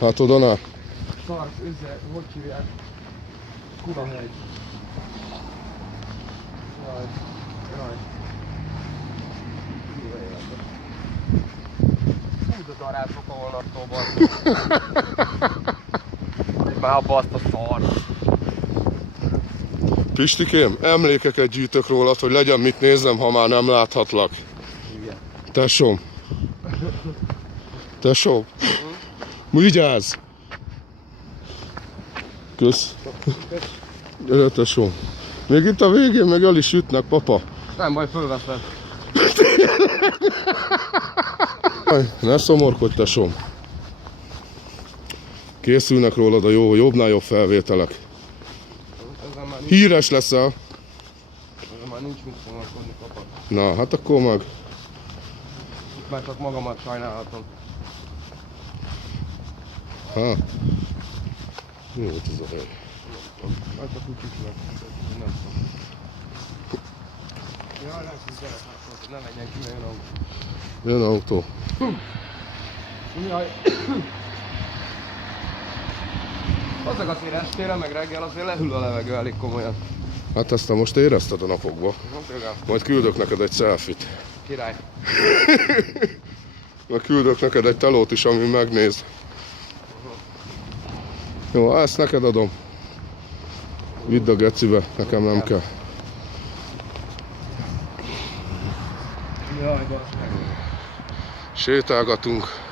Hát oda ne. Sark, hogy hívják? Kulahegy. Jaj. Húd a darázok a vonattól, már abba azt a szart. Pistikém, emlékeket gyűjtök rólad, hogy legyen mit néznem, ha már nem láthatlak. Igen. Tesóm. Tesóm. Vigyázz! Kösz. Gyere, tesóm. Még itt a végén meg el is ütnek, papa. Nem baj, fölveszed. Ne szomorkodj, tesóm. Készülnek rólad a jobbnál jobb felvételek. Híres leszel. Ezzel már nincs mit szomorkodni, papa. Na, hát akkor meg. Itt már csak magamat sajnálhatom. Ha. Jó volt ez a hely. Hát a kutyuknak. Nem tudom. Jaj, lesz, gyere, hát ne menjen ki, mert jön autó. Jön autó. Jaj. Hozzak azért estére, meg reggel azért lehűl a levegő elég komolyan. Hát ezt te most érezted a napokban. Majd küldök neked egy selfie-t. Király. Majd küldök neked egy telót is, ami megnéz. Jó, ezt neked adom. Vidd a gecibe, nekem nem kell. Jaj, basz meg. Sétálgatunk.